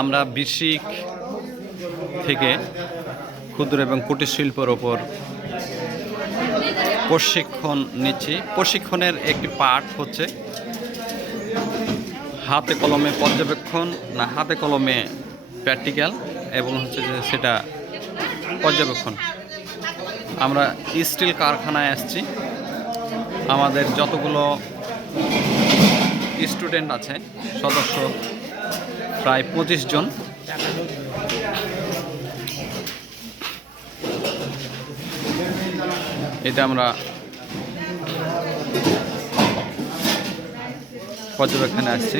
আমরা বৃশ্চিক থেকে ক্ষুদ্র এবং কুটির শিল্পের ওপর প্রশিক্ষণ নিচ্ছি। প্রশিক্ষণের একটি পার্ট হচ্ছে হাতে কলমে পর্যবেক্ষণ, না হাতে কলমে প্র্যাকটিক্যাল, এবং হচ্ছে যে সেটা পর্যবেক্ষণ। আমরা স্টিল কারখানায় আসছি। আমাদের যতগুলো স্টুডেন্ট আছে, সদস্য প্রায় 25 জন। এটা আমরা পর্যবেক্ষণে আসছি।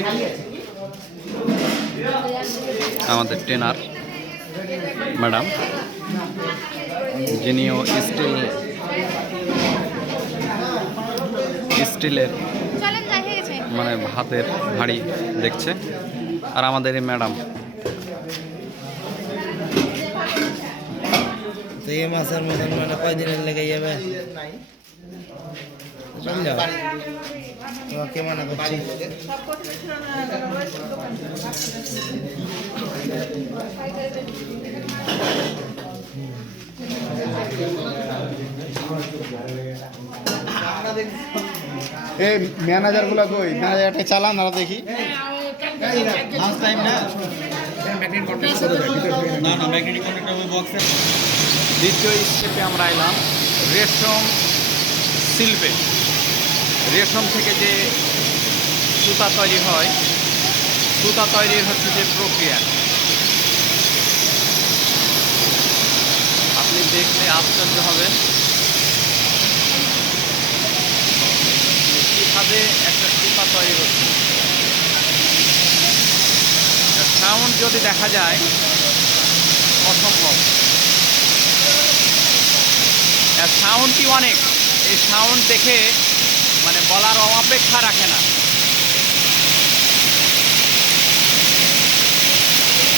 আমাদের ট্রেনার ম্যাডাম, যিনিও স্টিলের মানে হাতের হাঁড়ি দেখছে, আর আমাদের এই ম্যাডাম। তো এই মাসের মতন মানে কয়দিনের লেগে যাবে? চল যাও, তোমাকে মানা করছি। এই ম্যানেজারগুলো কই? ম্যানেজারটা চালান আর দেখি। দ্বিতীয় স্টেপে আমরা এলাম রেশম শিল্পে। রেশম থেকে যে সুতা তৈরি হয়, সুতা তৈরির হচ্ছে যে প্রক্রিয়া, আপনি দেখলে আশ্চর্য হবেন কীভাবে একটা সুতা তৈরি হচ্ছে। সাউন্ড যদি দেখা যায় অসম্ভব, সাউন্ডটি অনেক, এই সাউন্ড দেখে মানে বলার অপেক্ষা রাখে না।